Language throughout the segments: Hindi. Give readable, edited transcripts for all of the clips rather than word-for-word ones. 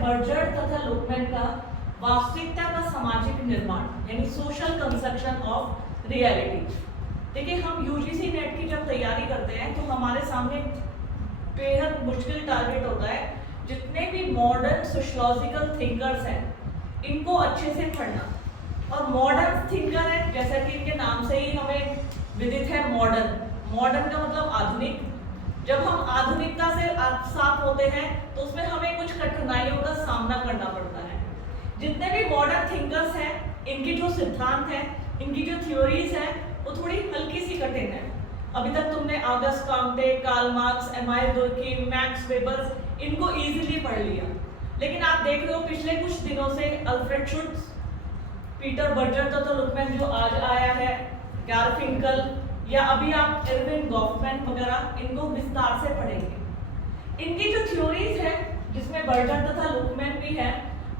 बर्जर तथा लुकमैन का वास्तविकता का सामाजिक निर्माण यानी सोशल कंस्ट्रक्शन ऑफ रियलिटी। देखिए, हम यूजीसी नेट की जब तैयारी करते हैं तो हमारे सामने बेहद मुश्किल टारगेट होता है जितने भी मॉडर्न सोशियोलॉजिकल थिंकर्स हैं इनको अच्छे से पढ़ना। और मॉडर्न थिंकर है जैसा कि इनके नाम से ही हमें विदित है, मॉडर्न का मतलब आधुनिक। जब हम आधुनिकता से साथ होते हैं तो उसमें हमें कुछ कठिनाइयों का सामना करना पड़ता है। जितने भी मॉडर्न थिंकर्स हैं इनकी जो सिद्धांत हैं, इनकी जो थ्योरीज हैं वो थोड़ी हल्की सी कठिन है। अभी तक तुमने August Comte, Karl Marx, Emile Durkheim, Max Weber इनको इजीली पढ़ लिया। लेकिन आप देख रहे हो पिछले कुछ दिनों से अल्फ्रेड शुट्ज, पीटर बर्जर तथा लुकमैन जो आज आया है, गारफिंकल या अभी आप एर्विन गॉफमैन वगैरह इनको विस्तार से पढ़ेंगे। इनकी जो थ्योरीज है जिसमें बर्जर तथा लुकमैन भी है,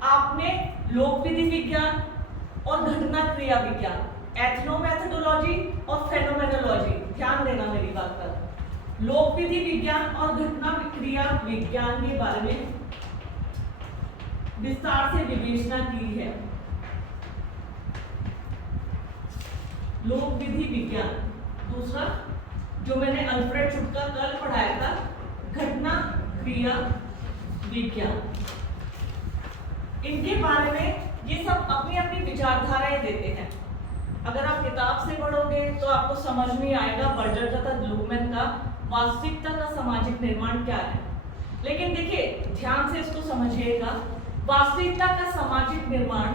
आपने लोकविधि विज्ञान और घटना क्रिया विज्ञान, एथनोमेथोडोलॉजी और फेनोमेनोलॉजी, ध्यान देना मेरी बात पर, लोकविधि विज्ञान और घटना क्रिया विज्ञान के बारे में विस्तार से विवेचना की है। लोकविधि विज्ञान, दूसरा जो मैंने अल्फ्रेड शुट्ज का कल पढ़ाया था, घटना क्रिया विज्ञान। इनके बारे में ये सब अपनी अपनी विचारधाराएं देते हैं। अगर आप किताब से पढ़ोगे तो आपको समझ नहीं आएगा बर्जर तथा लुकमैन का वास्तविकता का सामाजिक निर्माण क्या है। लेकिन देखिए, ध्यान से इसको समझिएगा, वास्तविकता का सामाजिक निर्माण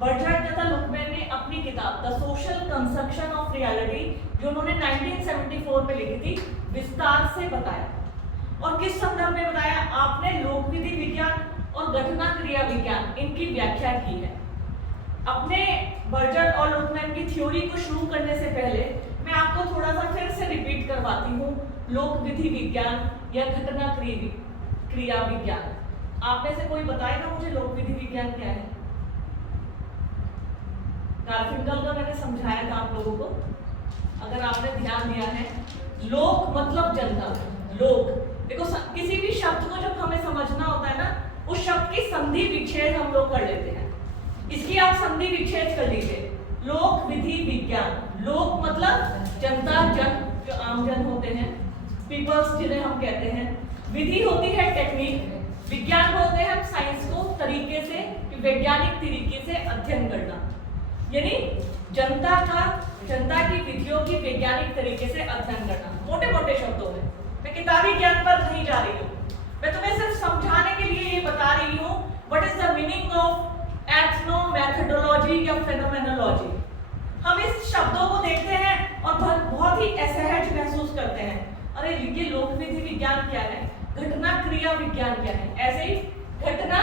बर्जर तथा लुकमैन ने अपनी किताब the social construction of reality जो उन्होंने 1974 में लिखी थी, विस्तार से बताया। और किस संदर्भ में बताया? आपने लोकविधि विज्ञान और घटना क्रिया विज्ञान इनकी व्याख्या की है। अपने बर्जर और लुकमैन की थ्योरी को शुरू करने से पहले मैं आपको थोड़ा सा फिर से रिपीट करवाती हूँ लोकविधि विज्ञान या घटना क्रिया विज्ञान। आप में से कोई बताएगा मुझे लोकविधि विज्ञान क्या है? गारफिंकल का मैंने समझाया था आप लोगों को, अगर आपने ध्यान दिया है। लोक मतलब जनता, लोक। देखो, किसी भी शब्द को जब हमें समझना होता है ना, उस शब्द की संधि विच्छेद हम लोग कर लेते हैं। इसकी आप संधि विच्छेद कर लीजिए। लोक विधि विज्ञान, लोक मतलब जनता, जन जो आम जन होते हैं, पीपल्स जिन्हें हम कहते हैं। विधि होती है टेक्निक, विज्ञान बोलते हैं हम साइंस को तरीके से, वैज्ञानिक तरीके से अध्ययन करना, यानी जनता की विधियों की वैज्ञानिक तरीके से अध्ययन करना। मोटे मोटे शब्दों में, मैं किताबी ज्ञान पर नहीं जा रही हूँ, मैं तुम्हें सिर्फ समझाने के लिए ये बता रही हूँ what is the meaning of ethnomethodology या फेनोमेनोलॉजी। हम इस शब्दों को देखते हैं और बहुत ही असहज महसूस करते हैं, अरे ये लोकविधि विज्ञान क्या है, घटना क्रिया विज्ञान क्या है। ऐसे ही घटना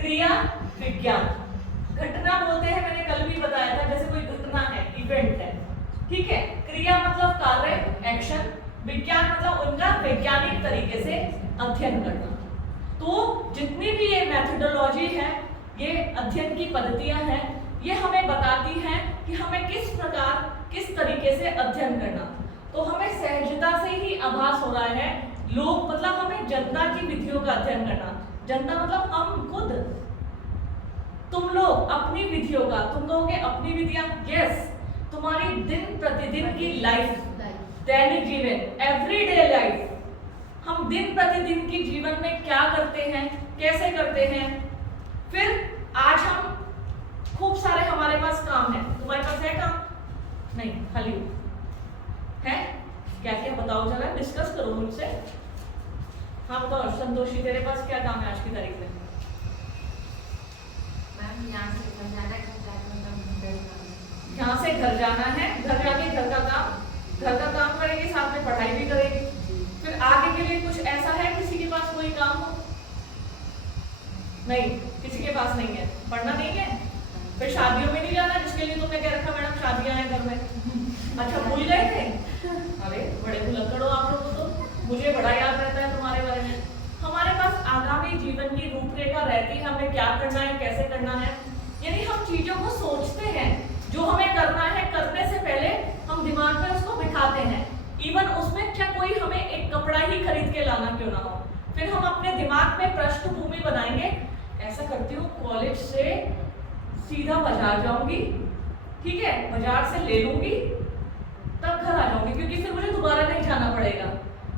क्रिया विज्ञान, घटना बोलते हैं, मैंने कल भी बताया था, जैसे कोई घटना है, इवेंट है, ठीक है। क्रिया मतलब कार्य, एक्शन। विज्ञान मतलब उनका वैज्ञानिक तरीके से अध्ययन करना। तो जितनी भी ये मेथोडोलॉजी है, ये अध्ययन की पद्धतियां हैं, ये हमें बताती हैं कि हमें किस प्रकार, किस तरीके से अध्ययन करना। तो हमें सहजता से ही आभास हो रहा है, लोग मतलब हमें जनता की विधियों का अध्ययन करना। जनता मतलब हम खुद, तुम लोग अपनी विधियों का, तुम कहोगे अपनी विधियां, यस, तुम्हारी दिन प्रतिदिन की लाइफ, दैनिक जीवन, एवरीडे लाइफ, हम दिन प्रतिदिन की जीवन में क्या करते हैं, कैसे करते हैं। फिर आज हम खूब सारे हमारे पास काम है, तुम्हारे पास है काम? नहीं, खाली है। क्या क्या बताओ जरा, डिस्कस करो मुझसे। हाँ बताओ संतोषी, तेरे पास क्या काम है आज की तारीख में? यहाँ से घर जाना है, घर जाके घर का काम करेंगे, साथ में पढ़ाई भी करेंगे। फिर आगे के लिए कुछ ऐसा है किसी के पास कोई काम हो? नहीं, किसी के पास नहीं है। पढ़ना नहीं है, फिर शादियों में नहीं जाना जिसके लिए तुमने कह रखा मैडम शादियां हैं घर में। अच्छा, भूल गए थे? अरे बड़े भुलक्कड़ हो आप लोग तो, मुझे बड़ा याद रहता है तुम्हारे बारे में। हमारे पास आगामी जीवन की रूपरेखा रहती है, हमें क्या करना है, कैसे करना है, यानी हम चीजों को सोचते हैं। जो हमें करना है, करने से पहले हम दिमाग में उसको बिठाते हैं। इवन उसमें क्या कोई हमें एक कपड़ा ही खरीद के लाना क्यों ना हो, फिर हम अपने दिमाग में पृष्ठभूमि बनाएंगे, ऐसा करती हूँ कॉलेज से सीधा बाजार जाऊंगी, ठीक है, बाजार से ले लूंगी, तब घर आ जाऊंगी, क्योंकि फिर मुझे दोबारा नहीं जाना पड़ेगा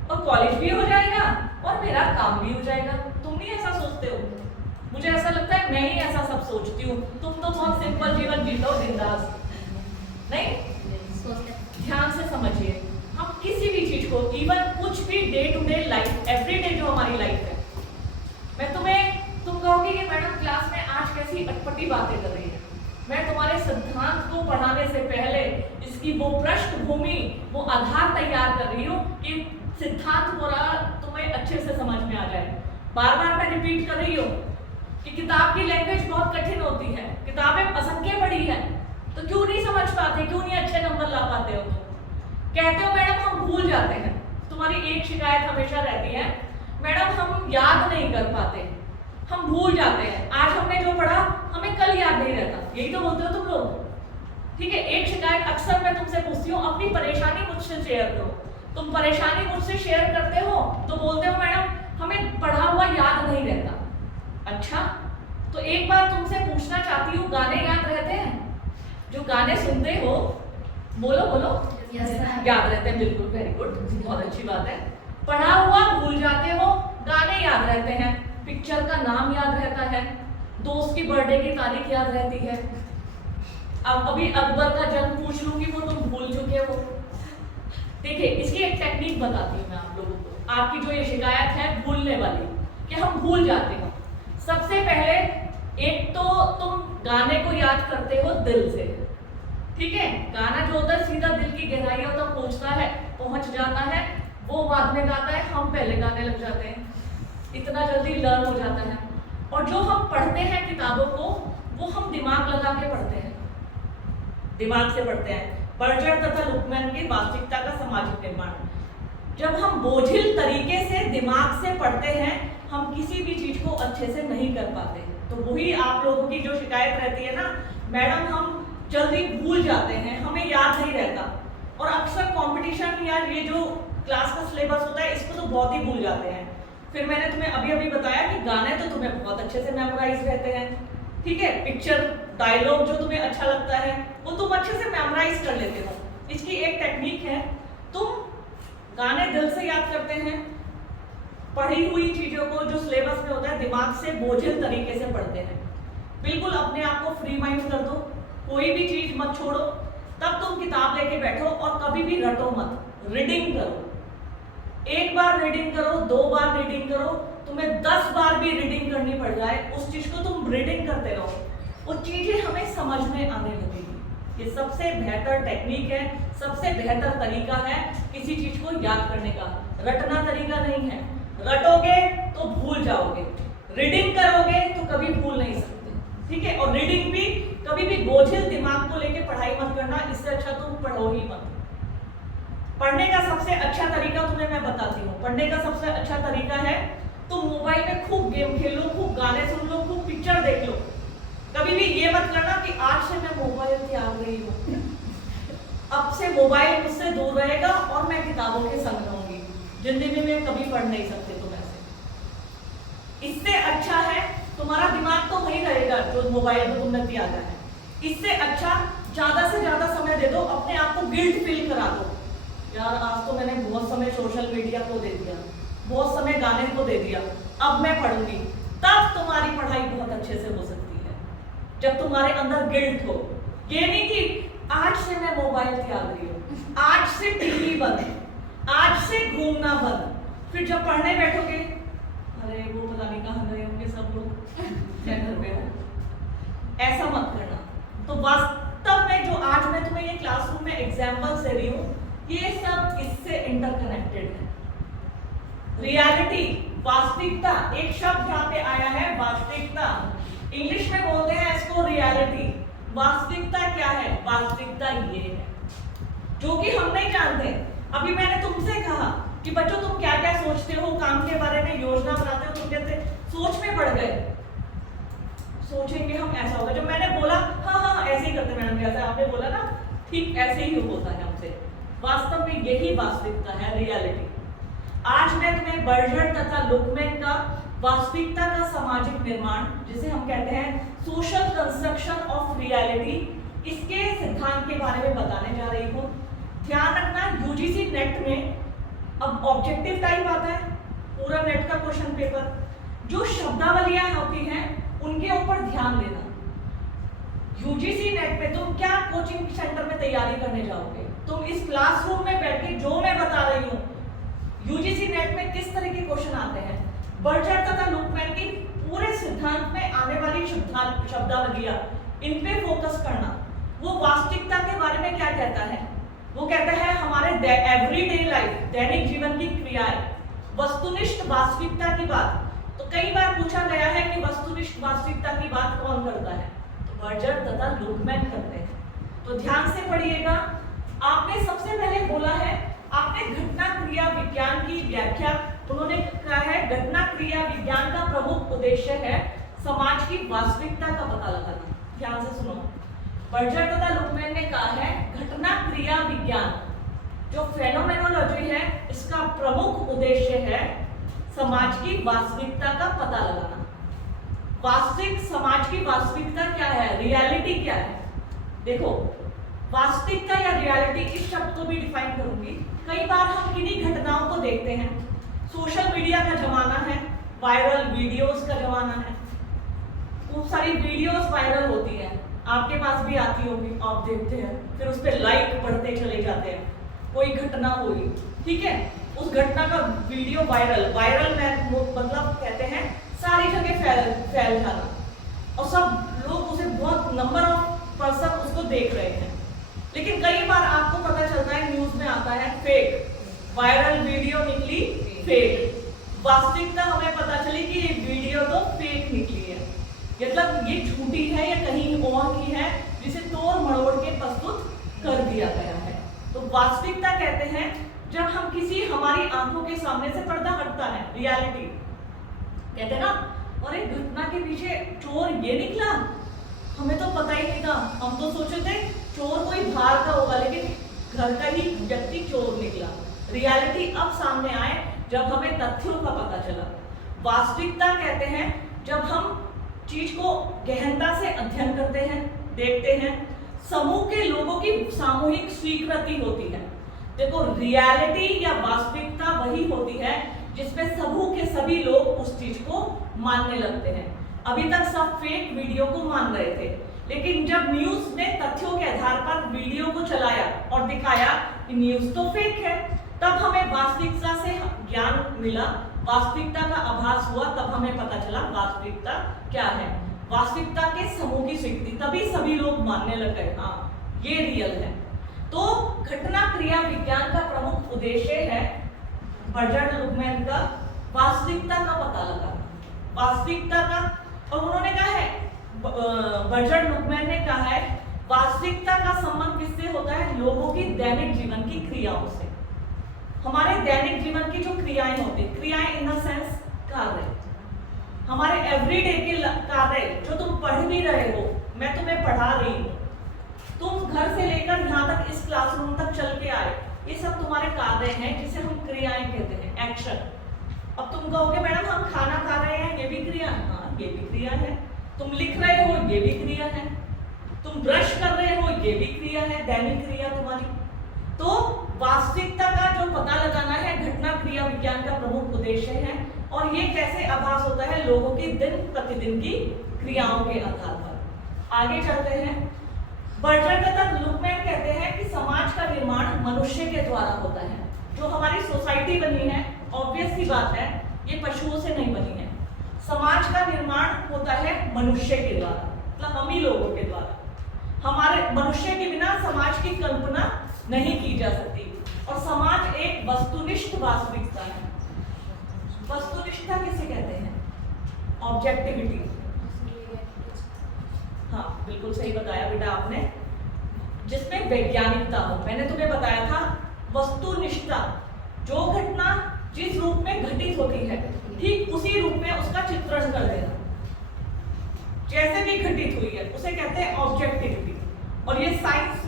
और कॉलेज भी हो जाएगा और मेरा काम भी हो जाएगा। तुम नहीं ऐसा सोचते हो? मुझे ऐसा लगता है मैं ही ऐसा सब सोचती हूँ। तुम तो बहुत सिंपल जीवन जीते हो, बिंदास। नहीं, ध्यान से समझिए, हम किसी भी चीज को, इवन कुछ भी day to day life, everyday जो हमारी लाइफ है, तुम कहोगे कि मैडम क्लास में आज कैसी अटपटी बातें कर रही है। मैं तुम्हारे सिद्धांत को पढ़ाने से पहले इसकी वो पृष्ठभूमि, वो आधार तैयार कर रही हूँ कि सिद्धांत पूरा तुम्हें अच्छे से समझ में आ जाए। बार बार मैं रिपीट कर रही हूँ कि किताब की लैंग्वेज बहुत कठिन होती है, किताबें असंख्य बड़ी है, तो क्यों नहीं समझ पाते, क्यों नहीं अच्छे नंबर ला पाते हो? तुम कहते हो मैडम हम भूल जाते हैं। तुम्हारी एक शिकायत हमेशा रहती है, मैडम हम याद नहीं कर पाते, हम भूल जाते हैं। आज हमने जो पढ़ा हमें कल याद नहीं रहता, यही तो बोलते हो तुम लोग, ठीक है। एक शिकायत अक्सर मैं तुमसे पूछती हूँ, अपनी परेशानी मुझसे शेयर करो। तुम परेशानी मुझसे शेयर करते हो तो बोलते हो मैडम हमें पढ़ा हुआ याद नहीं रहता। अच्छा, तो एक बार तुमसे पूछना चाहती हूँ, गाने याद रहते हैं? जो गाने सुनते हो, बोलो बोलो। याद रहते हैं, बिल्कुल, वेरी गुड, बहुत अच्छी बात है। पढ़ा हुआ भूल जाते हो, गाने याद रहते हैं, पिक्चर का नाम याद रहता है, दोस्त की बर्थडे की तारीख याद रहती है। अब अभी अकबर का जन्म पूछ लूंगी, वो तुम भूल चुके हो। देखिए, इसकी एक टेक्निक बताती हूँ मैं आप लोगों को। आपकी जो ये शिकायत है भूलने वाली, कि हम भूल जाते हो, सबसे पहले एक तो तुम गाने को याद करते हो दिल से, ठीक है। गाना जो होता है सीधा दिल की गहराइयों तक पहुंच जाता है, वो बाद में गाता है, हम पहले गाने लग जाते हैं, इतना जल्दी लर्न हो जाता है। और जो हम पढ़ते हैं किताबों को, वो हम दिमाग लगा के पढ़ते हैं, दिमाग से पढ़ते हैं। बर्जर तथा लुकमैन की वास्तविकता का सामाजिक निर्माण। जब हम बोझिल तरीके से दिमाग से पढ़ते हैं, हम किसी भी चीज को अच्छे से नहीं कर पाते। तो वही आप लोगों की जो शिकायत रहती है ना, मैडम हम जल्दी भूल जाते हैं, हमें याद नहीं रहता। और अक्सर कंपटीशन या ये जो क्लास का सिलेबस होता है, इसको तो बहुत ही भूल जाते हैं। फिर मैंने तुम्हें अभी अभी बताया कि गाने तो तुम्हें बहुत अच्छे से मेमोराइज रहते हैं, ठीक है। पिक्चर डायलॉग जो तुम्हें अच्छा लगता है, वो तुम अच्छे से मेमोराइज कर लेते हो। इसकी एक टेक्निक है, तुम गाने दिल से याद करते हैं, पढ़ी हुई चीजों को जो सिलेबस में होता है दिमाग से बोझिल तरीके से पढ़ते हैं। बिल्कुल अपने आप को फ्री माइंड कर दो, कोई भी चीज मत छोड़ो, तब तुम किताब लेके बैठो और कभी भी रटो मत, रीडिंग करो। एक बार रीडिंग करो, 2 बार रीडिंग करो, तुम्हें 10 बार भी रीडिंग करनी पड़ जाए, उस चीज को तुम रीडिंग करते रहो, वो चीजें हमें समझ में आने लगेगी। ये सबसे बेहतर टेक्निक है, सबसे बेहतर तरीका है किसी चीज को याद करने का। रटना तरीका नहीं है, रटोगे तो भूल जाओगे, रीडिंग करोगे तो कभी भूल नहीं सकते, ठीक है। और रीडिंग भी कभी भी बोझिल दिमाग को लेके पढ़ाई मत करना, इससे अच्छा तुम पढ़ो ही मत। पढ़ने का सबसे अच्छा तरीका तुम्हें मैं बताती हूँ। पढ़ने का सबसे अच्छा तरीका है, तुम मोबाइल में खूब गेम खेल लो, खूब गाने सुन लो, खूब पिक्चर देख लो। कभी भी ये मत करना कि आज से मैं मोबाइल त्याग रही हूँ, अब से मोबाइल मुझसे दूर रहेगा और मैं किताबों के संग रहूंगी, जिंदगी में कभी पढ़ नहीं सकते तुम ऐसे। इससे अच्छा है, तुम्हारा दिमाग तो वही रहेगा जो मोबाइल में तुमने त्यागा है। इससे अच्छा ज्यादा से ज्यादा समय दे दो, अपने आप को गिल्ट फील करा दो, यार आज तो मैंने बहुत समय सोशल मीडिया को दे दिया, बहुत समय गाने को दे दिया, अब मैं पढ़ूंगी। तब तुम्हारी पढ़ाई बहुत अच्छे से हो सकती है, जब तुम्हारे अंदर गिल्ट हो। ये नहीं कि आज से मैं मोबाइल त्याग रही हूँ, आज से टीवी बंद, आज से घूमना बंद, फिर जब पढ़ने बैठोगे अरे वो पता नहीं कहाँ गए होंगे सब लोग, क्या घर पे हो। ऐसा मत करना। तो वास्तव में जो आज मैं तुम्हें ये क्लासरूम में एग्जाम्पल दे रही हूँ, ये सब इससे इंटरकनेक्टेड है। रियलिटी, वास्तविकता, एक शब्द यहाँ पे आया है वास्तविकता, इंग्लिश में बोलते हैं इसको रियलिटी। वास्तविकता क्या है? वास्तविकता ये है जो कि हम नहीं जानते। अभी मैंने तुमसे कहा कि बच्चों तुम क्या क्या सोचते हो, काम के बारे में योजना बनाते हो, तुम कहते सोच में पड़ गए, सोचेंगे हम ऐसा होगा। जब मैंने बोला हाँ ऐसे ही करते मैडम, जैसे आपने बोला ना ठीक ऐसे ही होता है हमसे। वास्तव में यही वास्तविकता है, रियलिटी। आज मैं तुम्हें बर्जर तथा लुकमैन का वास्तविकता का सामाजिक निर्माण, जिसे हम कहते हैं सोशल कंस्ट्रक्शन ऑफ रियलिटी, इसके सिद्धांत के बारे में बताने जा रही हूँ। ध्यान रखना, यूजीसी नेट में अब ऑब्जेक्टिव टाइप आता है, पूरा नेट का क्वेश्चन पेपर, जो शब्दावलियां होती हैं उनके ऊपर ध्यान देना। यूजीसी नेट पे तुम क्या कोचिंग सेंटर में तैयारी करने जाओगे, तुम इस क्लासरूम में बैठ के जो मैं बता रही हूँ, यूजीसी नेट में किस तरह के क्वेश्चन आते हैं, बर्जर तथा लुकमैन की पूरे सिद्धांत में आने वाली शब्दावलियां, इन पे फोकस करना। वो वास्तविकता के बारे में क्या कहता है, वो कहता है हमारे एवरीडे लाइफ, दैनिक जीवन की क्रियाएं, वस्तुनिष्ठ वास्तविकता की बात। तो कई बार पूछा गया है कि वस्तुनिष्ठ वास्तविकता की बात कौन करता है, तो बर्जर तथा लुकमैन करते हैं। तो ध्यान से पढ़िएगा। आपने सबसे पहले बोला है, आपने घटना क्रिया विज्ञान की व्याख्या, उन्होंने कहा है घटना क्रिया विज्ञान का प्रमुख उद्देश्य है समाज की वास्तविकता का पता लगाना। ध्यान से सुनो, बर्जर तथा लुकमैन ने कहा है घटना क्रिया विज्ञान जो फेनोमेनोलॉजी है, इसका प्रमुख उद्देश्य है समाज की वास्तविकता का पता लगाना। वास्तविक समाज की वास्तविकता क्या है, रियलिटी क्या है। देखो, वास्तविकता या रियलिटी, इस शब्द को भी डिफाइन करूंगी। कई बार हम किन्हीं घटनाओं को देखते हैं, सोशल मीडिया का जमाना है, वायरल वीडियोस का जमाना है, खूब सारी वीडियोस वायरल होती है, आपके पास भी आती होगी, आप देखते हैं, फिर उस पर लाइक बढ़ते चले जाते हैं। कोई घटना हुई, ठीक है, उस घटना का वीडियो वायरल में मतलब कहते हैं सारी जगह फैल जाना, और सब लोग उसे बहुत नंबर ऑफ पर्सन उसको देख रहे हैं। लेकिन कई बार आपको पता चलता है, न्यूज में आता है फेक, वायरल वीडियो निकली फेक, वास्तविकता हमें पता चली कि ये वीडियो तो फेक निकली है, मतलब ये झूठी है या कहीं और की है, जिसे तोड़ मरोड़ के प्रस्तुत कर दिया गया है। तो वास्तविकता कहते हैं जब हम किसी, हमारी आंखों के सामने से पर्दा हटता है, रियलिटी कहते हैं ना, और एक घटना के पीछे चोर ये निकला, हमें तो पता ही नहीं था, हम तो सोचे थे चोर कोई बाहर का होगा, लेकिन घर का ही व्यक्ति चोर निकला। रियलिटी अब सामने आए जब हमें तथ्यों का पता चला। वास्तविकता कहते हैं जब हम चीज को गहनता से अध्ययन करते हैं, देखते हैं, समूह के लोगों की सामूहिक स्वीकृति होती है। देखो, रियलिटी या वास्तविकता वही होती है जिसमें समूह के सभी लोग उस चीज को मानने लगते हैं। अभी तक सब फेक वीडियो को मान रहे थे, लेकिन जब न्यूज ने तथ्यों के आधार पर वीडियो को चलाया और दिखाया कि न्यूज तो फेक है, तब हमें वास्तविकता से ज्ञान मिला, वास्तविकता का आभास हुआ, तब हमें पता चला वास्तविकता क्या है। वास्तविकता के समूह की स्वीकृति, तभी सभी लोग मानने लग गए, हाँ ये रियल है। तो घटना क्रिया विज्ञान का प्रमुख उद्देश्य है बर्जर लुकमैन का वास्तविकता का पता लगाना, वास्तविकता का। और उन्होंने कहा है, बर्जर लुकमैन ने कहा है, वास्तविकता का संबंध किससे होता है, लोगों की दैनिक जीवन की क्रियाओं से। हमारे दैनिक जीवन की जो क्रियाएं होती, क्रियाएं इन द सेंस कार्य, हमारे एवरीडे के कार्य जो तुम पढ़ भी रहे हो, मैं तुम्हें पढ़ा रही हूँ, तुम घर से लेकर यहाँ तक इस क्लासरूम तक चल के आए, ये सब तुम्हारे कार्य हैं जिसे हम क्रियाएं कहते हैं, एक्शन। अब तुम कहोगे मैडम हम खाना खा रहे हैं, ये भी क्रिया है, हाँ ये भी क्रिया है। तुम लिख रहे हो, ये भी क्रिया है। तुम ब्रश कर रहे हो, ये भी क्रिया है, दैनिक क्रिया तुम्हारी। तो वास्तविकता का जो पता लगाना है, घटना क्रिया विज्ञान का प्रमुख उद्देश्य है। और ये कैसे आभास होता है, लोगों की दिन प्रतिदिन की क्रियाओं के आधार पर। आगे चलते हैं। बर्जर तथा लुकमैन कहते हैं कि समाज का निर्माण मनुष्य के द्वारा होता है। जो हमारी सोसाइटी बनी है, ऑब्वियस सी बात है, ये पशुओं से नहीं बनी है। समाज का निर्माण होता है मनुष्य के द्वारा, मतलब हम ही लोगों के द्वारा। हमारे मनुष्य के बिना समाज की कल्पना नहीं की जा सकती। और समाज एक वस्तुनिष्ठ वास्तविकता है। वस्तुनिष्ठता किसे कहते हैं, ऑब्जेक्टिविटी। हाँ बिल्कुल सही बताया बेटा आपने, जिसमें वैज्ञानिकता हो। मैंने तुम्हें बताया था वस्तुनिष्ठता, जो घटना जिस रूप में घटित होती है ठीक उसी रूप में उसका चित्रण कर देना, जैसे भी घटित हुई है उसे कहते हैं ऑब्जेक्टिविटी। और ये साइंस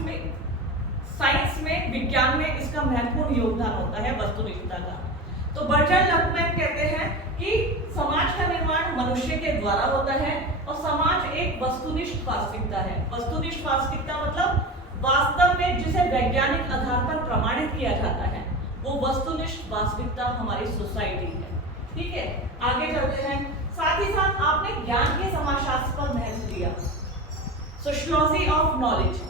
में विज्ञान में इसका महत्वपूर्ण योगदान होता है वस्तुनिष्ठता का। तो बर्जर लकमैन कहते हैं कि समाज का निर्माण मनुष्य के द्वारा होता है और समाज एक वस्तुनिष्ठ वास्तविकता है। वस्तुनिष्ठ वास्तविकता मतलब वास्तव में जिसे वैज्ञानिक आधार पर प्रमाणित किया जाता है, वो वस्तुनिष्ठ वास्तविकता हमारी सोसाइटी है। ठीक है, आगे चलते हैं। साथ ही साथ आपने ज्ञान के समाजशास्त्र पर महत्व दिया, सोशियोलॉजी ऑफ नॉलेज।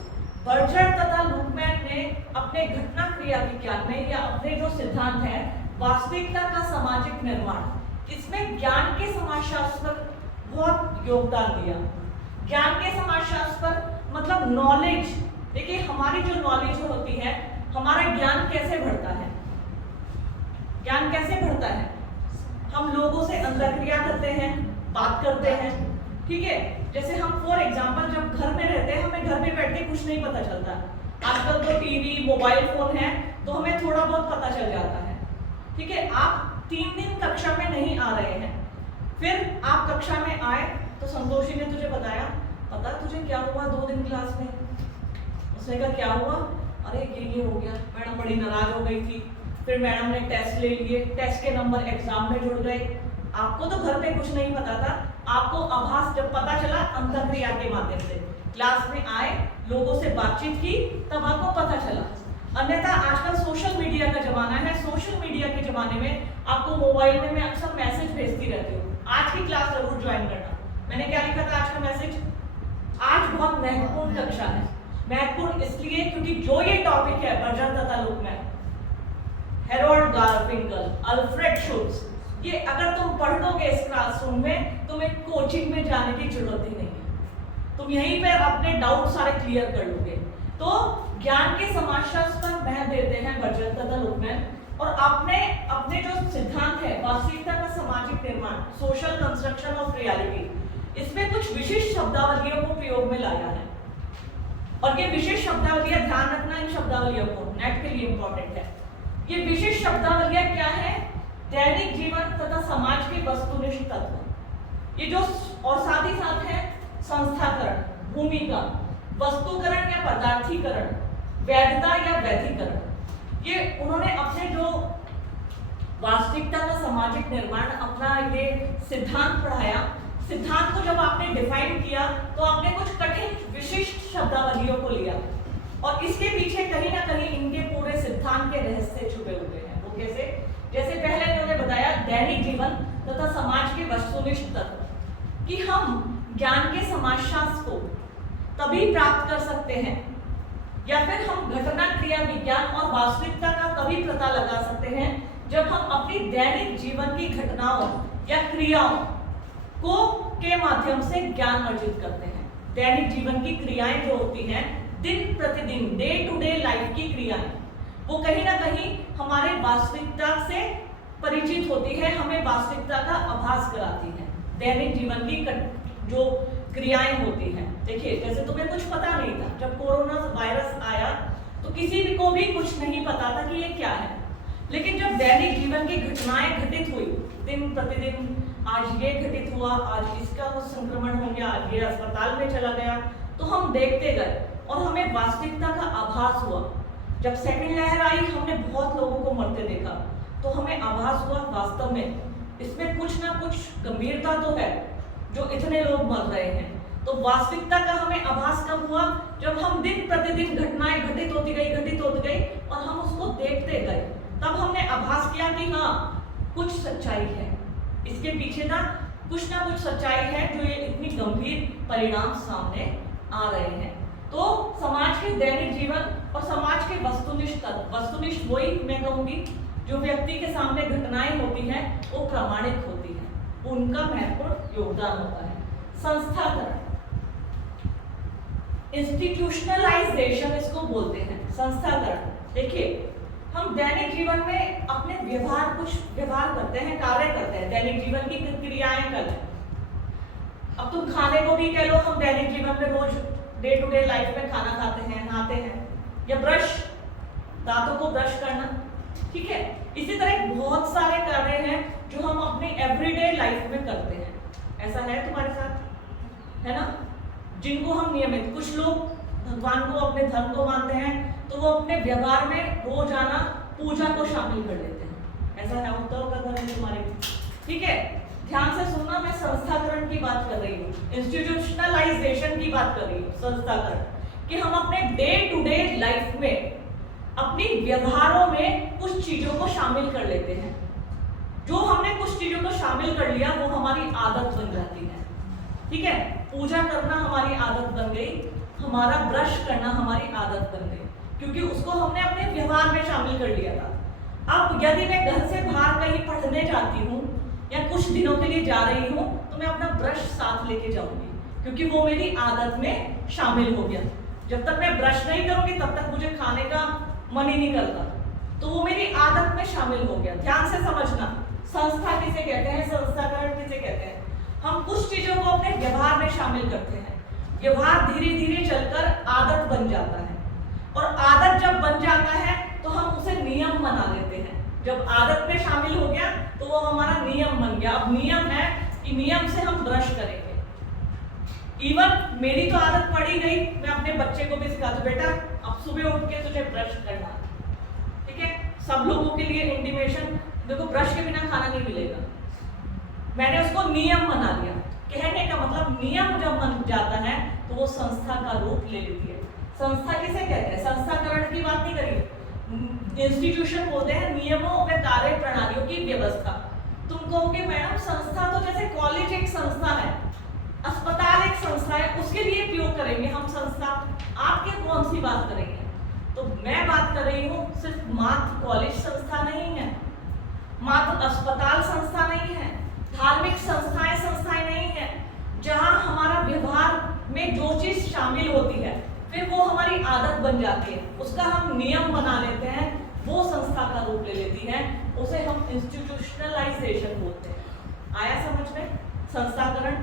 बर्जर तथा लुकमैन ने अपने घटना क्रिया विज्ञान में या अपने जो सिद्धांत है वास्तविकता का सामाजिक निर्माण, इसमें ज्ञान के समाजशास्त्र पर बहुत योगदान दिया। ज्ञान के समाजशास्त्र पर मतलब नॉलेज, देखिए हमारी जो नॉलेज होती है, हमारा ज्ञान कैसे बढ़ता है, ज्ञान कैसे बढ़ता है, हम लोगों से अंतर्क्रिया करते हैं, बात करते हैं। ठीक है, जैसे हम फॉर एग्जांपल जब घर में रहते हैं, हमें घर में बैठ के कुछ नहीं पता चलता। आजकल तो टीवी मोबाइल फोन है तो हमें थोड़ा बहुत पता चल जाता है। ठीक है, आप 3 दिन कक्षा में नहीं आ रहे हैं, फिर आप कक्षा में आए तो संतोषी ने तुझे बताया, पता तुझे क्या हुआ 2 दिन क्लास में? उसने कहा क्या हुआ? अरे ये हो गया, मैडम बड़ी नाराज हो गई थी, फिर मैडम ने टेस्ट ले लिए, टेस्ट के नंबर एग्जाम में जुड़ गए। आपको तो घर पे कुछ नहीं पता था, आपको आभास जब पता चला अंतर्क्रिया के माध्यम से, क्लास में आए, लोगों से बातचीत की, तब आपको पता चला। अन्यथा आजकल सोशल मीडिया का जमाना है, सोशल मीडिया के जमाने में आपको मोबाइल में मैं अक्सर मैसेज भेजती रहती हूँ, आज की क्लास जरूर ज्वाइन करना। मैंने क्या लिखा था आज का मैसेज? आज बहुत महत्वपूर्ण कक्षा है। महत्वपूर्ण इसलिए क्योंकि जो ये टॉपिक है बर्जर तथा लुकमैन, हेरोल्ड गारफिंकल, अल्फ्रेड शुल्ट्ज, ये अगर तुम पढ़ लोगे इस क्लासरूम में, तुम्हें कोचिंग में जाने की जरूरत ही नहीं है, तुम यहीं पे अपने डाउट सारे क्लियर कर लोगे। तो ज्ञान के समाजशास्त्र पर महत्व देते हैं बर्जर तथा लुकमैन, और अपने जो सिद्धांत है वास्तविकता का सामाजिक निर्माण, सोशल कंस्ट्रक्शन ऑफ रियलिटी, इसमें कुछ विशिष्ट शब्दावलियों को प्रयोग में लाया है। और ये विशिष्ट शब्दावलियां, ध्यान रखना इन शब्दावलियों को, नेट के लिए इंपॉर्टेंट है। ये विशिष्ट शब्दावलियां क्या है? दैनिक जीवन तथा समाज के वस्तुनिष्ठ तत्व, ये जो, और साथ ही साथ है संस्थाकरण, भूमिका, वस्तुकरण या पदार्थीकरण, वैधता या वैधीकरण। ये उन्होंने अपने जो वास्तविकता का सामाजिक निर्माण अपना ये सिद्धांत पढ़ाया। सिद्धांत को जब आपने डिफाइन किया तो आपने कुछ कठिन विशिष्ट शब्दावलियों को लिया, और इसके पीछे कहीं ना कहीं इनके पूरे सिद्धांत के रहस्य छुपे हुए हैं। वो कैसे? जैसे पहले इन्होंने बताया दैनिक जीवन तथा समाज के वस्तुनिष्ठ तत्व, कि हम ज्ञान के समाजशास्त्र को तभी प्राप्त कर सकते हैं, या फिर हम घटना क्रिया विज्ञान और वास्तविकता का तभी पता लगा सकते हैं जब हम अपनी दैनिक जीवन की घटनाओं या क्रियाओं को के माध्यम से ज्ञान अर्जित करते हैं। दैनिक जीवन की क्रियाएं जो होती हैं, दिन प्रतिदिन डे टू डे लाइफ की क्रियाएं, वो कहीं ना कहीं हमारे वास्तविकता से परिचित होती है, हमें वास्तविकता का आभास कराती है। दैनिक जीवन की जो क्रियाएं होती हैं, देखिए जैसे तुम्हें कुछ पता नहीं था, जब कोरोना वायरस आया तो किसी भी को भी कुछ नहीं पता था कि ये क्या है, लेकिन जब दैनिक जीवन की घटनाएं घटित हुई, दिन प्रतिदिन, आज ये घटित हुआ, आज इसका संक्रमण हो गया, आज ये अस्पताल में चला गया, तो हम देखते गए और हमें वास्तविकता का आभास हुआ। जब सेकंड लहर आई, हमने बहुत लोगों को मरते देखा, तो हमें आभास हुआ वास्तव में इसमें कुछ ना कुछ गंभीरता तो है जो इतने लोग मर रहे हैं। तो वास्तविकता का हमें आभास कब हुआ? जब हम दिन प्रतिदिन घटनाएं घटित होती गई और हम उसको देखते गए, तब हमने आभास किया कि हाँ, कुछ सच्चाई है, इसके पीछे ना कुछ सच्चाई है जो ये इतनी गंभीर परिणाम सामने आ रहे हैं। तो समाज के दैनिक जीवन और समाज के वस्तुनिष्ठ तत्व, वस्तुनिष्ठ वही मैं कहूंगी जो व्यक्ति के सामने घटनाएं होती हैं वो प्रामाणिक होती है, उनका महत्वपूर्ण योगदान होता है। संस्थाकरण, इंस्टीट्यूशनलाइजेशन इसको बोलते हैं, संस्थाकरण। देखिए हम दैनिक जीवन में अपने कुछ व्यवहार करते हैं, कार्य करते हैं, दैनिक जीवन की क्रियाएं करते हैं। अब तुम खाने को भी कह लो, हम दैनिक जीवन में रोज डे टू डे लाइफ में खाना खाते हैं, नहाते हैं, या ब्रश, दांतों को ब्रश करना, ठीक है। इसी तरह बहुत सारे कार्य हैं जो हम अपनी एवरीडे लाइफ में करते हैं। ऐसा है तुम्हारे साथ, है ना, जिनको हम नियमित, कुछ लोग भगवान को, अपने धर्म को मानते हैं, तो वो अपने व्यवहार में रोजाना पूजा को शामिल कर लेते हैं। ऐसा है, होता होगा घर में तुम्हारे भी, ठीक है। ध्यान से सुनना, मैं संस्थाकरण की बात कर रही हूँ, इंस्टीट्यूशनलाइजेशन की बात कर रही हूँ, संस्थाकरण, कि हम अपने डे टू डे लाइफ में अपनी व्यवहारों में कुछ चीजों को शामिल कर लेते हैं। जो हमने कुछ चीजों को शामिल कर लिया वो हमारी आदत बन जाती है, ठीक है। पूजा करना हमारी आदत बन गई, हमारा ब्रश करना हमारी आदत बन गई, क्योंकि उसको हमने अपने व्यवहार में शामिल कर लिया था। अब यदि मैं घर से बाहर कहीं पढ़ने जाती हूँ या कुछ दिनों के लिए जा रही हूँ तो मैं अपना ब्रश साथ लेके जाऊंगी, क्योंकि वो मेरी आदत में शामिल हो गया। जब तक मैं ब्रश नहीं करूंगी तब तक मुझे खाने का मन ही नहीं करता, तो वो मेरी आदत में शामिल हो गया। ध्यान से समझना, संस्था किसे कहते हैं, संस्थाकरण किसे कहते हैं। हम कुछ चीजों को अपने व्यवहार में शामिल करते हैं, व्यवहार धीरे धीरे चलकर आदत बन जाता है, और आदत जब बन जाता है तो हम उसे नियम बना लेते हैं। जब आदत में शामिल हो गया तो वो हमारा नियम बन गया। अब नियम है कि नियम से हम ब्रश करेंगे। इवन मेरी तो आदत पड़ी गई, मैं अपने बच्चे को भी सिखा दूं, बेटा अब सुबह उठ के तुझे ब्रश करना, ठीक है। सब लोगों के लिए इंटीमेशन, देखो ब्रश के बिना खाना नहीं मिलेगा। मैंने उसको नियम बना लिया। कहने का मतलब नियम जब बन जाता है तो वो संस्था का रूप ले लेती है। संस्था किसे कहते हैं, संस्थाकरण की बात नहीं करिए, इंस्टीट्यूशन बोलते हैं नियमों व कार्य प्रणालियों की व्यवस्था। तुम कहोगे मैडम संस्था तो जैसे कॉलेज एक संस्था है, अस्पताल एक संस्था है, उसके लिए उपयोग करेंगे हम संस्था, आपके कौन सी बात करेंगे। तो मैं बात कर रही हूँ सिर्फ मात्र कॉलेज संस्था नहीं है, मात्र अस्पताल संस्था नहीं है, धार्मिक संस्थाएं नहीं है, जहां हमारा व्यवहार में जो चीज शामिल होती है फिर वो हमारी आदत बन जाती है, उसका हम नियम बना लेते हैं, वो संस्था का रूप ले लेती है, उसे हम इंस्टीट्यूशनलाइजेशन बोलते हैं। आया समझ में, संस्थाकरण।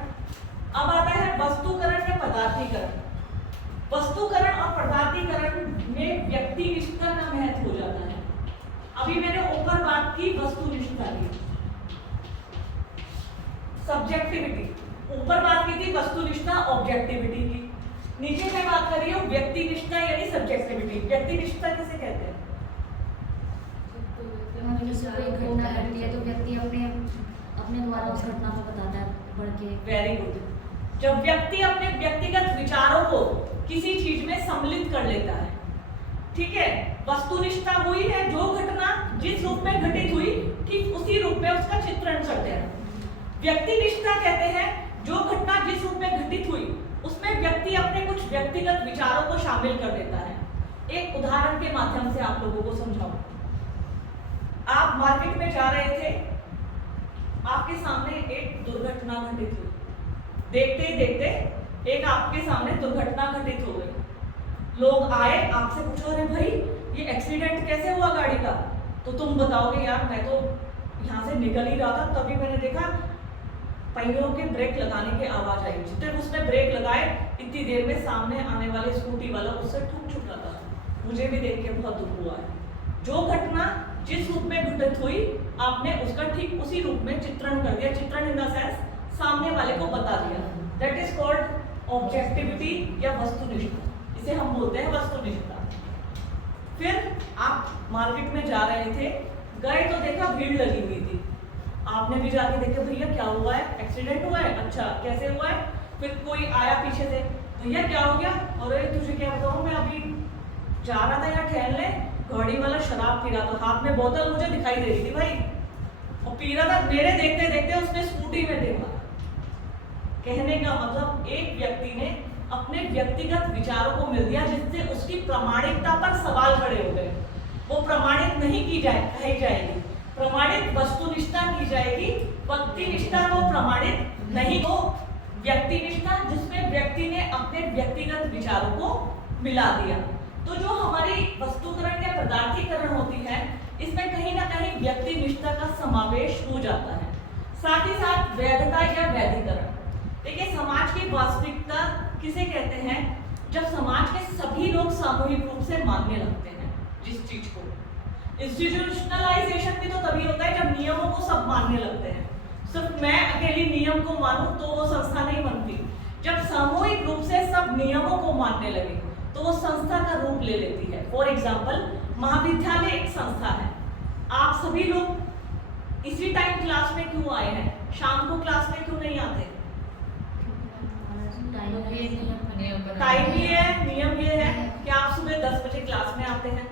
अब आता है वस्तुकरण या पदार्थीकरण। वस्तुकरण और पदार्थीकरण में व्यक्तिनिष्ठता का महत्व हो जाता है। अभी मैंने ऊपर बात की वस्तुनिष्ठता की, सब्जेक्टिविटी, ऊपर बात की थी वस्तुनिष्ठता ऑब्जेक्टिविटी की, नीचे मैं बात कर रही हूँ व्यक्तिनिष्ठता यानी सब्जेक्टिविटी। व्यक्तिनिष्ठता किसे कहते हैं, कोई घटना घटती है तो व्यक्ति अपने द्वारा उस घटना को बताता है बढ़ के। Very good. जब व्यक्ति अपने व्यक्तिगत विचारों को किसी चीज में सम्मिलित कर लेता है, ठीक है। वस्तुनिष्ठता हुई है जो घटना जिस रूप में घटित हुई ठीक उसी रूप में उसका चित्रण करते हैं। व्यक्तिनिष्ठता कहते हैं जो घटना जिस रूप में घटित हुई उसमें व्यक्ति अपने कुछ व्यक्तिगत विचारों को शामिल कर देता है। एक उदाहरण के माध्यम से आप लोगों को समझाऊं। आप मार्केट में जा रहे थे, आपके सामने एक दुर्घटना घटित हुई, देखते ही देखते एक आपके सामने दुर्घटना घटित हो गई। लोग आए आपसे पूछो, अरे भाई ये एक्सीडेंट कैसे हुआ गाड़ी का, तो तुम बताओगे यार मैं तो यहाँ से निकल ही रहा था तभी मैंने देखा पहियों के ब्रेक लगाने की आवाज आई, जितने उसने ब्रेक लगाए इतनी देर में सामने आने वाले स्कूटी वाला उससे ठुक चुका था। मुझे भी देख के बहुत दुख हुआ है। जो घटना जिस रूप में घटित हुई आपने उसका ठीक उसी रूप में चित्रण कर दिया, चित्रण इन द सेंस सामने वाले को बता दिया। दैट इज कॉल्ड ऑब्जेक्टिविटी या वस्तुनिष्ठता, इसे हम बोलते हैं वस्तुनिष्ठता। फिर आप मार्केट में जा रहे थे, गए तो देखा भीड़ लगी हुई थी, आपने भी जाके देखे भैया क्या हुआ है, एक्सीडेंट हुआ है, अच्छा कैसे हुआ है। फिर कोई आया पीछे से, भैया क्या हो गया, अरे तुझे क्या बताऊं मैं अभी जा रहा था यहाँ ठहरने, गाड़ी वाला शराब पी रहा था, हाथ में बोतल मुझे दिखाई दे रही थी भाई, और पी रहा था, मेरे देखते देखते उसने स्कूटी में देखा। कहने का मतलब एक व्यक्ति ने अपने व्यक्तिगत विचारों को मिल दिया जिससे उसकी प्रामाणिकता पर सवाल खड़े हो गए। वो प्रमाणित नहीं की कही जाएगी, प्रमाणित वस्तुनिष्ठता की जाएगी, व्यक्तिनिष्ठता को प्रमाणित नहीं, हो व्यक्तिनिष्ठता जिसमें व्यक्ति ने अपने व्यक्तिगत विचारों को मिला दिया। तो जो हमारी वस्तुकरण या पदार्थीकरण होती है इसमें कहीं ना कहीं व्यक्तिनिष्ठता का समावेश हो जाता है। साथ ही साथ वैधता या वैधीकरण। देखिए समाज की वास्तविकता किसे कहते हैं, जब समाज के सभी लोग सामूहिक रूप से मानने लगते हैं जिस चीज को। इंस्टीट्यूशनलाइजेशन भी तो तभी होता है जब नियमों को सब मानने लगते हैं। सिर्फ मैं अकेली नियम को मानूं तो वो संस्था नहीं बनती। जब सामूहिक रूप से सब नियमों को मानने लगे तो वो संस्था का रूप ले लेती है। फॉर एग्जाम्पल महाविद्यालय एक संस्था है, आप सभी लोग इसी टाइम क्लास में क्यों आए हैं, शाम को क्लास में क्यों नहीं आते? टाइम ये है, नियम ये है कि आप सुबह 10 बजे क्लास में आते हैं,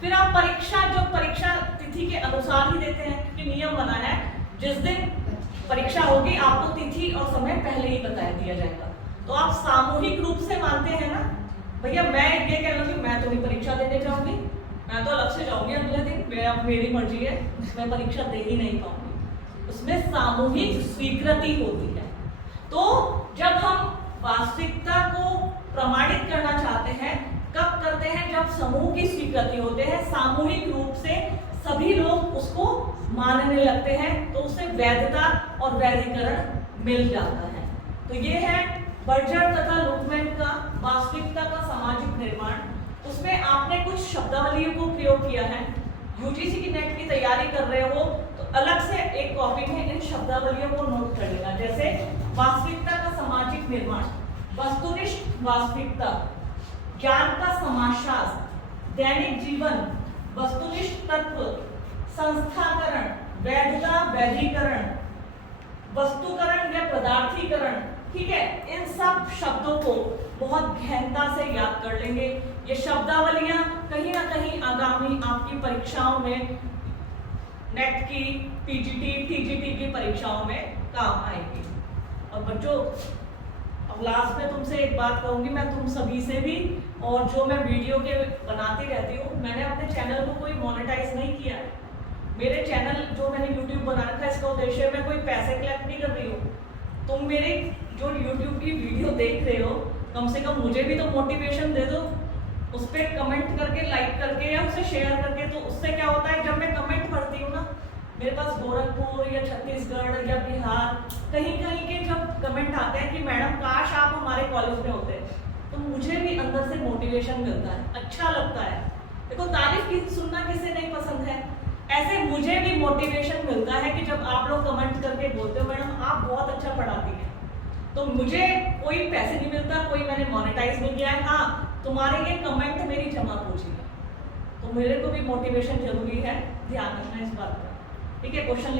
फिर आप परीक्षा तिथि के अनुसार ही देते हैं, क्योंकि नियम बना है जिस दिन परीक्षा होगी आपको तिथि और समय पहले ही बता दिया जाएगा। तो आप सामूहिक रूप से मानते हैं ना भैया, मैं ये कह लूँगी मैं तो नहीं परीक्षा देने जाऊंगी, मैं तो अलग से जाऊंगी अगले दिन, मेरी मर्जी है, मैं परीक्षा दे ही नहीं पाऊंगी। उसमें सामूहिक स्वीकृति होती है। तो जब हम वास्तविकता को प्रमाणित करना चाहते हैं कब करते हैं? जब समूह की स्वीकृति होते हैं, सामूहिक रूप से सभी लोग उसको मानने लगते हैं, तो उसे वैधता और वैधीकरण मिल जाता है। तो ये है बर्जर तथा लुटमैन का वास्तविकता का सामाजिक निर्माण। उसमें आपने कुछ शब्दावलियों को प्रयोग किया है। यूजीसी की नेट की तैयारी कर रहे हो तो अलग से एक कॉपी में इन शब्दावलियों को नोट कर लेना। जैसे वास्तविकता का सामाजिक निर्माण, वस्तुनिष्ठ वास्तविकता, ज्ञान का समाजशास्त्र, दैनिक जीवन, वस्तुनिष्ठ तत्व, संस्थाकरण, वैधता वैधीकरण, वस्तुकरण या पदार्थीकरण। ठीक है, इन सब शब्दों को बहुत गहनता से याद कर लेंगे। ये शब्दावलियां कहीं ना कहीं आगामी आपकी परीक्षाओं में, नेट की, पीजीटी, टीजीटी की परीक्षाओं में काम आएगी। और बच्चों, अब लास्ट में तुमसे एक बात कहूंगी, मैं तुम सभी से भी, और जो मैं वीडियो के बनाती रहती हूँ, मैंने अपने चैनल को कोई मोनेटाइज नहीं किया है। मेरे चैनल जो मैंने यूट्यूब बना रखा है, इसका उद्देश्य मैं कोई पैसे कलेक्ट नहीं कर रही हूँ। तुम मेरे जो यूट्यूब की वीडियो देख रहे हो, कम से कम मुझे भी तो मोटिवेशन दे दो, उस पर कमेंट करके, लाइक करके या उसे शेयर करके। तो उससे क्या होता है, जब मैं कमेंट पढ़ती हूँ ना, मेरे पास गोरखपुर या छत्तीसगढ़ या बिहार कहीं कहीं के जब कमेंट आते हैं कि मैडम काश आप हमारे कॉलेज में होते, तो मुझे भी अंदर से मोटिवेशन मिलता है, अच्छा लगता है। देखो, तारीफ की सुनना किसे नहीं पसंद है, ऐसे मुझे भी मोटिवेशन मिलता है कि जब आप लोग कमेंट करके बोलते हो मैडम आप बहुत अच्छा पढ़ाती हैं। तो मुझे कोई पैसे नहीं मिलता, कोई मैंने मोनेटाइज नहीं किया है। हाँ, तुम्हारे ये कमेंट मेरी जमा पूंजी है, तो मेरे को भी मोटिवेशन जरूरी है, ध्यान रखना इस बात का। ठीक है, क्वेश्चन